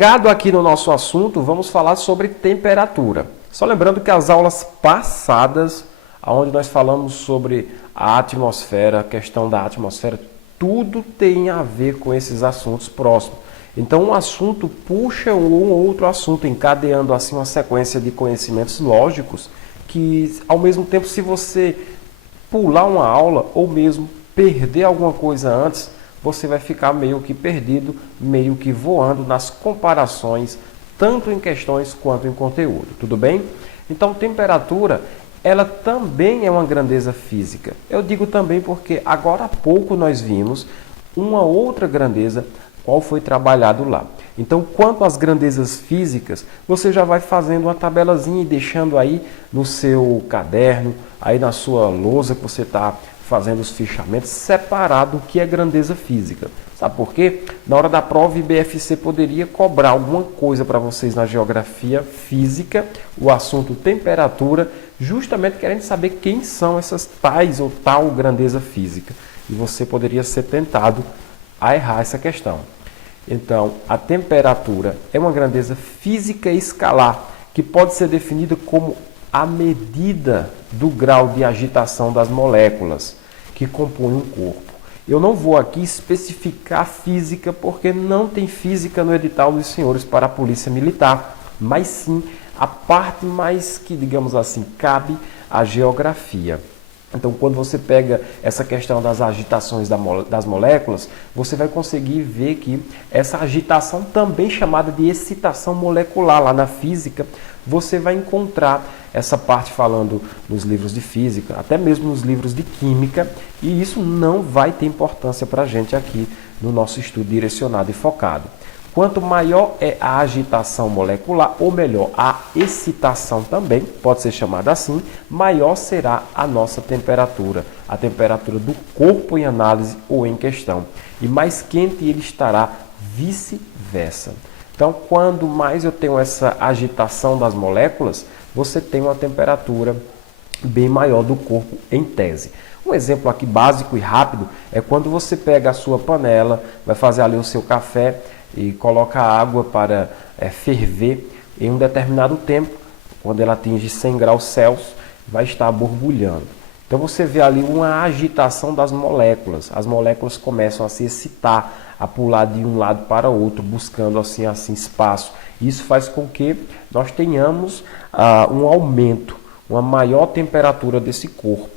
Ligado aqui no nosso assunto, vamos falar sobre temperatura. Só lembrando que as aulas passadas, onde nós falamos sobre a atmosfera, a questão da atmosfera, tudo tem a ver com esses assuntos próximos. Então, um assunto puxa um outro assunto, encadeando assim uma sequência de conhecimentos lógicos que, ao mesmo tempo, se você pular uma aula ou mesmo perder alguma coisa antes, você vai ficar meio que perdido, meio que voando nas comparações, tanto em questões quanto em conteúdo. Tudo bem? Então, temperatura, ela também é uma grandeza física. Eu digo também porque agora há pouco nós vimos uma outra grandeza, qual foi trabalhado lá. Então, quanto às grandezas físicas, você já vai fazendo uma tabelazinha e deixando aí no seu caderno, aí na sua lousa que você está fazendo os fichamentos, separado o que é grandeza física. Sabe por quê? Na hora da prova, o IBFC poderia cobrar alguma coisa para vocês na geografia física, o assunto temperatura, justamente querendo saber quem são essas tais ou tal grandeza física. E você poderia ser tentado a errar essa questão. Então, a temperatura é uma grandeza física escalar, que pode ser definida como a medida do grau de agitação das moléculas que compõem um corpo. Eu não vou aqui especificar física, porque não tem física no edital dos senhores para a Polícia Militar, mas sim a parte mais que, digamos assim, cabe à geografia. Então, quando você pega essa questão das agitações das moléculas, você vai conseguir ver que essa agitação, também chamada de excitação molecular lá na física, você vai encontrar essa parte falando nos livros de física, até mesmo nos livros de química, e isso não vai ter importância para a gente aqui no nosso estudo direcionado e focado. Quanto maior é a agitação molecular, ou melhor, a excitação também, pode ser chamada assim, maior será a nossa temperatura, a temperatura do corpo em análise ou em questão. E mais quente ele estará vice-versa. Então, quando mais eu tenho essa agitação das moléculas, você tem uma temperatura bem maior do corpo em tese. Um exemplo aqui básico e rápido é quando você pega a sua panela, vai fazer ali o seu café, e coloca a água para ferver em um determinado tempo, quando ela atinge 100 graus Celsius, vai estar borbulhando. Então você vê ali uma agitação das moléculas. As moléculas começam a se excitar, a pular de um lado para o outro, buscando assim espaço. Isso faz com que nós tenhamos um aumento, uma maior temperatura desse corpo.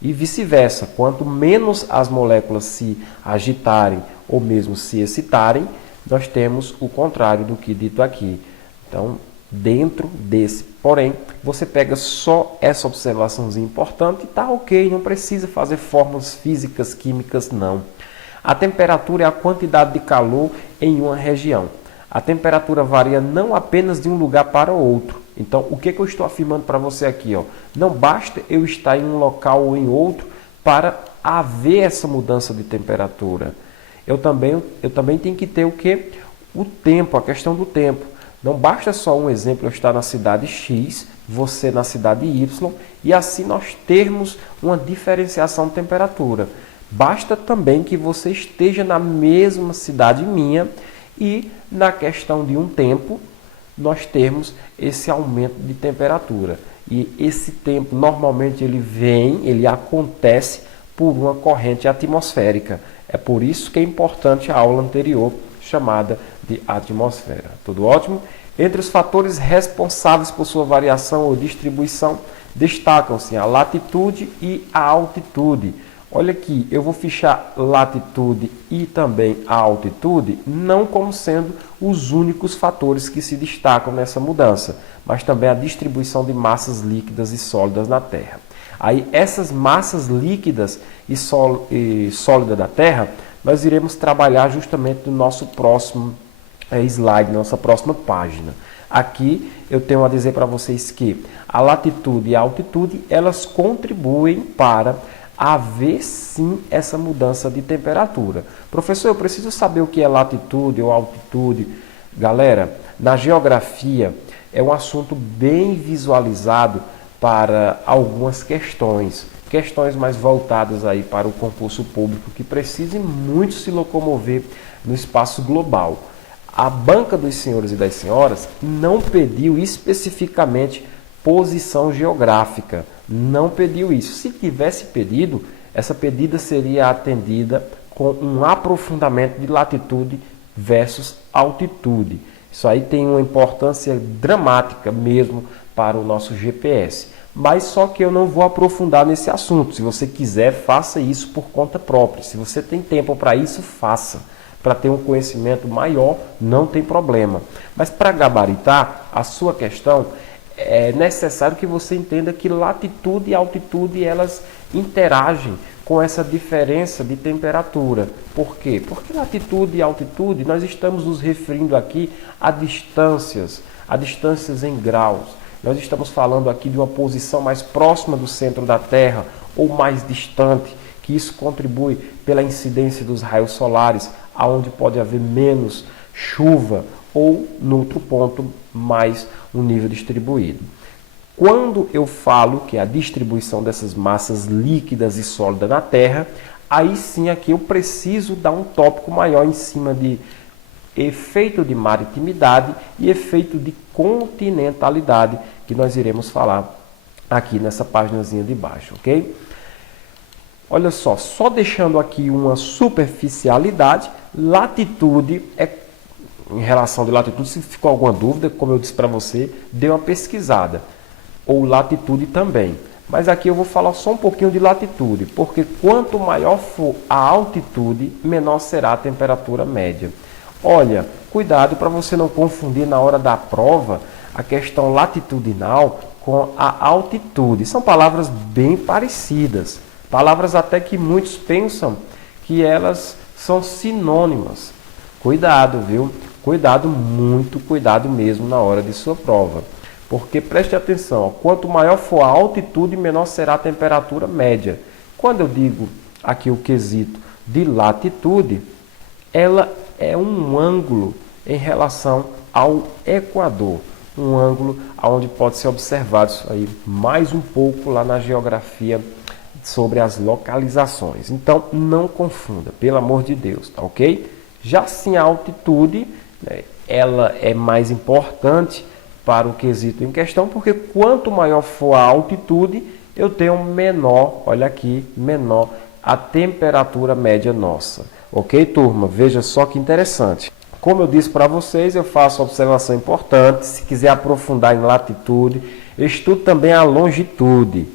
E vice-versa, quanto menos as moléculas se agitarem ou mesmo se excitarem, nós temos o contrário do que dito aqui. Então, dentro desse, porém, você pega só essa observaçãozinha importante e está ok, não precisa fazer fórmulas físicas, químicas, não. A temperatura é a quantidade de calor em uma região. A temperatura varia não apenas de um lugar para outro. Então, o que eu estou afirmando para você aqui? Não basta eu estar em um local ou em outro para haver essa mudança de temperatura. Eu também tenho que ter o quê? O tempo, a questão do tempo. Não basta só um exemplo, eu estar na cidade X, você na cidade Y, e assim nós termos uma diferenciação de temperatura. Basta também que você esteja na mesma cidade minha e na questão de um tempo, nós termos esse aumento de temperatura. E esse tempo, normalmente, ele acontece por uma corrente atmosférica. É por isso que é importante a aula anterior, chamada de atmosfera. Tudo ótimo? Entre os fatores responsáveis por sua variação ou distribuição, destacam-se a latitude e a altitude. Olha aqui, eu vou fichar latitude e também a altitude, não como sendo os únicos fatores que se destacam nessa mudança, mas também a distribuição de massas líquidas e sólidas na Terra. Aí, essas massas líquidas e sólidas da Terra, nós iremos trabalhar justamente no nosso próximo slide, nossa próxima página. Aqui eu tenho a dizer para vocês que a latitude e a altitude, elas contribuem para haver sim essa mudança de temperatura. Professor, eu preciso saber o que é latitude ou altitude. Galera, na geografia é um assunto bem visualizado para algumas questões mais voltadas aí para o concurso público que precisem muito se locomover no espaço global. A banca dos senhores e das senhoras não pediu especificamente posição geográfica, não pediu isso. Se tivesse pedido, essa pedida seria atendida com um aprofundamento de latitude versus altitude. Isso aí tem uma importância dramática mesmo para o nosso GPS. Mas só que eu não vou aprofundar nesse assunto. Se você quiser, faça isso por conta própria. Se você tem tempo para isso, faça. Para ter um conhecimento maior, não tem problema. Mas para gabaritar a sua questão, é necessário que você entenda que latitude e altitude elas interagem com essa diferença de temperatura. Por quê? Porque latitude e altitude nós estamos nos referindo aqui a distâncias em graus. Nós estamos falando aqui de uma posição mais próxima do centro da Terra ou mais distante, que isso contribui pela incidência dos raios solares, aonde pode haver menos chuva ou, no outro ponto, mais um nível distribuído. Quando eu falo que a distribuição dessas massas líquidas e sólidas na Terra, aí sim aqui eu preciso dar um tópico maior em cima de efeito de maritimidade e efeito de continentalidade, que nós iremos falar aqui nessa páginazinha de baixo, ok? Olha só deixando aqui uma superficialidade, latitude em relação de latitude, se ficou alguma dúvida, como eu disse para você, dê uma pesquisada, ou latitude também. Mas aqui eu vou falar só um pouquinho de latitude, porque quanto maior for a altitude, menor será a temperatura média. Olha, cuidado para você não confundir na hora da prova a questão latitudinal com a altitude. São palavras bem parecidas, palavras até que muitos pensam que elas são sinônimas. Cuidado, viu? Cuidado, muito cuidado mesmo na hora de sua prova. Porque preste atenção, ó, quanto maior for a altitude, menor será a temperatura média. Quando eu digo aqui o quesito de latitude, ela é um ângulo em relação ao Equador. Um ângulo onde pode ser observado isso aí mais um pouco lá na geografia sobre as localizações. Então, não confunda, pelo amor de Deus, tá ok? Já sim a altitude, né, ela é mais importante para o quesito em questão, porque quanto maior for a altitude, eu tenho menor, olha aqui, menor a temperatura média nossa. Ok, turma? Veja só que interessante. Como eu disse para vocês, eu faço observação importante. Se quiser aprofundar em latitude, eu estudo também a longitude.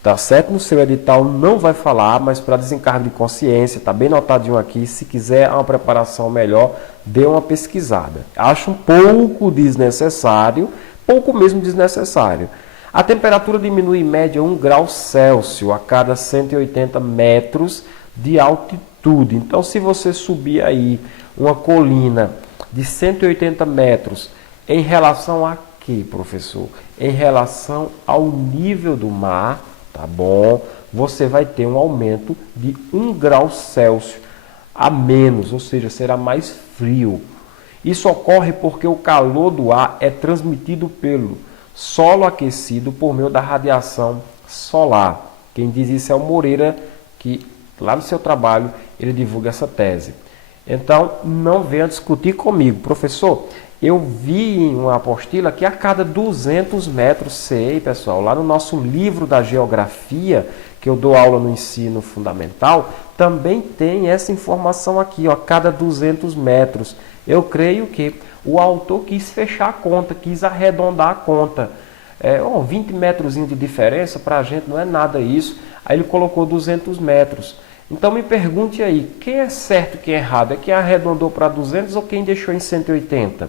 Tá certo? No seu edital não vai falar, mas para desencargo de consciência, tá bem notadinho aqui. Se quiser uma preparação melhor, dê uma pesquisada. Acho um pouco desnecessário, pouco mesmo desnecessário. A temperatura diminui em média 1 grau Celsius a cada 180 metros de altitude. Então, se você subir aí uma colina de 180 metros, em relação a quê, professor? Em relação ao nível do mar, tá bom? Você vai ter um aumento de 1 grau Celsius a menos, ou seja, será mais frio. Isso ocorre porque o calor do ar é transmitido pelo solo aquecido por meio da radiação solar. Quem diz isso é o Moreira, que lá no seu trabalho ele divulga essa tese. Então, não venha discutir comigo. Professor, eu vi em uma apostila que a cada 200 metros, sei, pessoal, lá no nosso livro da geografia, que eu dou aula no ensino fundamental, também tem essa informação aqui, ó, a cada 200 metros. Eu creio que o autor quis fechar a conta, quis arredondar a conta. 20 metros de diferença para a gente não é nada isso. Aí ele colocou 200 metros. Então me pergunte aí, quem é certo e quem é errado? É quem arredondou para 200 ou quem deixou em 180?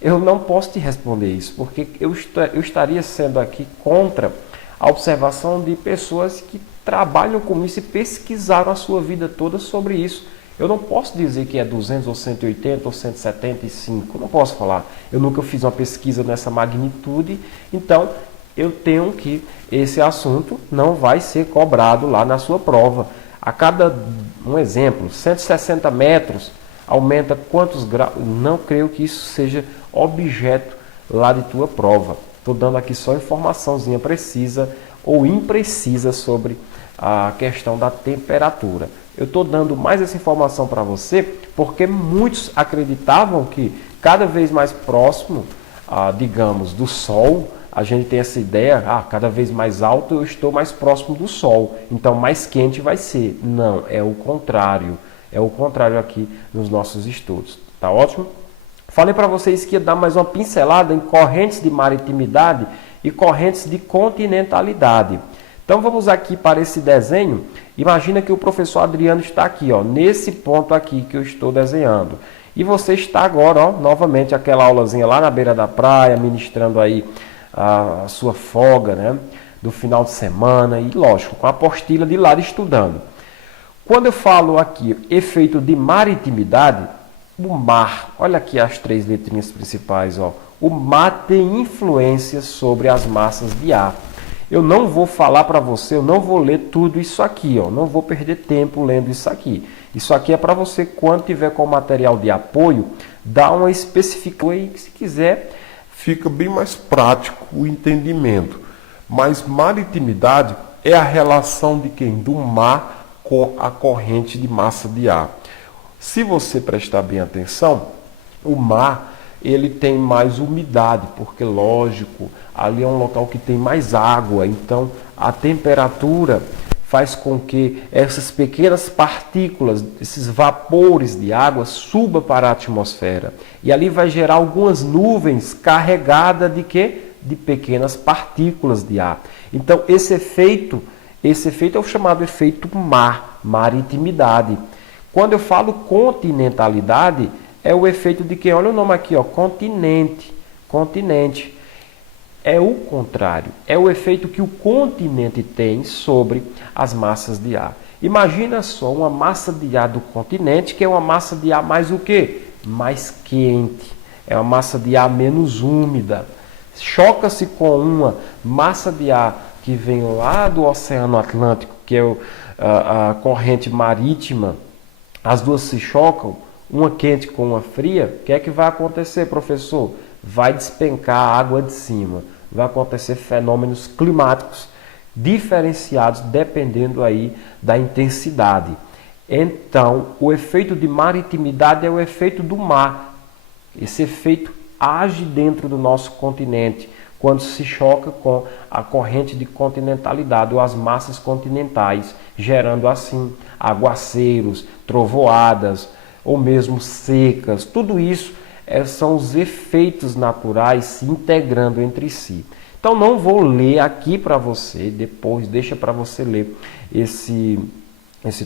Eu não posso te responder isso, porque eu estaria sendo aqui contra a observação de pessoas que trabalham com isso e pesquisaram a sua vida toda sobre isso. Eu não posso dizer que é 200 ou 180 ou 175, não posso falar. Eu nunca fiz uma pesquisa nessa magnitude, então eu tenho que esse assunto não vai ser cobrado lá na sua prova. A cada, um exemplo, 160 metros aumenta quantos graus? Não creio que isso seja objeto lá de tua prova. Estou dando aqui só informaçãozinha precisa ou imprecisa sobre a questão da temperatura. Eu estou dando mais essa informação para você porque muitos acreditavam que cada vez mais próximo, digamos, do Sol, a gente tem essa ideia, cada vez mais alto eu estou mais próximo do Sol, então mais quente vai ser. Não, é o contrário. É o contrário aqui nos nossos estudos. Tá ótimo? Falei para vocês que ia dar mais uma pincelada em correntes de maritimidade e correntes de continentalidade. Então vamos aqui para esse desenho. Imagina que o professor Adriano está aqui, ó, nesse ponto aqui que eu estou desenhando. E você está agora, ó, novamente aquela aulazinha lá na beira da praia, ministrando aí a sua folga, né, do final de semana e, lógico, com a apostila de lado estudando. Quando eu falo aqui efeito de maritimidade, o mar, olha aqui as 3 letrinhas principais, ó. O mar tem influência sobre as massas de ar. Eu não vou falar para você, eu não vou ler tudo isso aqui, ó. Não vou perder tempo lendo isso aqui. Isso aqui é para você, quando tiver com material de apoio, dar uma especificação aí, se quiser, fica bem mais prático o entendimento. Mas maritimidade é a relação de quem? Do mar com a corrente de massa de ar. Se você prestar bem atenção, o mar ele tem mais umidade, porque lógico, ali é um local que tem mais água, então a temperatura faz com que essas pequenas partículas, esses vapores de água suba para a atmosfera. E ali vai gerar algumas nuvens carregadas de quê? De pequenas partículas de ar. Então esse efeito é o chamado efeito mar, maritimidade. Quando eu falo continentalidade, é o efeito de que, olha o nome aqui, ó, continente. Continente. É o contrário. É o efeito que o continente tem sobre as massas de ar. Imagina só uma massa de ar do continente, que é uma massa de ar mais o quê? Mais quente. É uma massa de ar menos úmida. Choca-se com uma massa de ar que vem lá do Oceano Atlântico, que é a corrente marítima. As duas se chocam, uma quente com uma fria, o que é que vai acontecer, professor? Vai despencar a água de cima. Vai acontecer fenômenos climáticos diferenciados dependendo aí da intensidade. Então, o efeito de maritimidade é o efeito do mar. Esse efeito age dentro do nosso continente quando se choca com a corrente de continentalidade ou as massas continentais, gerando assim aguaceiros, trovoadas ou mesmo secas. Tudo isso são os efeitos naturais se integrando entre si. Então não vou ler aqui para você, depois deixa para você ler esse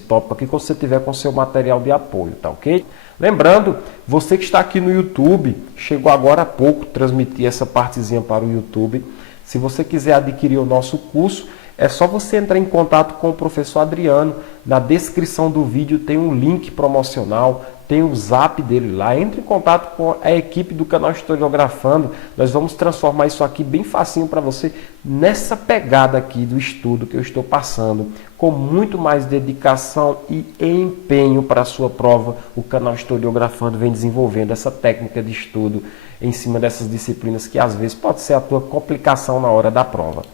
tópico aqui quando você tiver com seu material de apoio, tá ok? Lembrando, você que está aqui no YouTube, chegou agora há pouco, transmitir essa partezinha para o YouTube. Se você quiser adquirir o nosso curso, é só você entrar em contato com o professor Adriano. Na descrição do vídeo tem um link promocional, tem o zap dele lá. Entre em contato com a equipe do canal Historiografando. Nós vamos transformar isso aqui bem facinho para você nessa pegada aqui do estudo que eu estou passando, com muito mais dedicação e empenho para a sua prova. O canal Historiografando vem desenvolvendo essa técnica de estudo em cima dessas disciplinas que às vezes pode ser a tua complicação na hora da prova.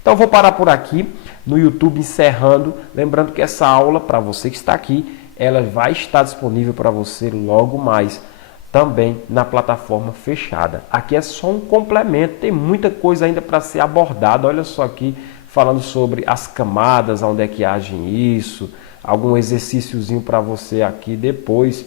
Então vou parar por aqui no YouTube, encerrando. Lembrando que essa aula, para você que está aqui, ela vai estar disponível para você logo mais também na plataforma fechada. Aqui é só um complemento, tem muita coisa ainda para ser abordada. Olha só aqui, falando sobre as camadas, onde é que agem isso, algum exercíciozinho para você aqui depois,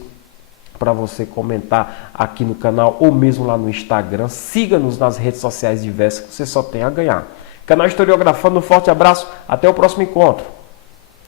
para você comentar aqui no canal ou mesmo lá no Instagram. Siga-nos nas redes sociais diversas que você só tem a ganhar. Canal Historiografando, um forte abraço, até o próximo encontro.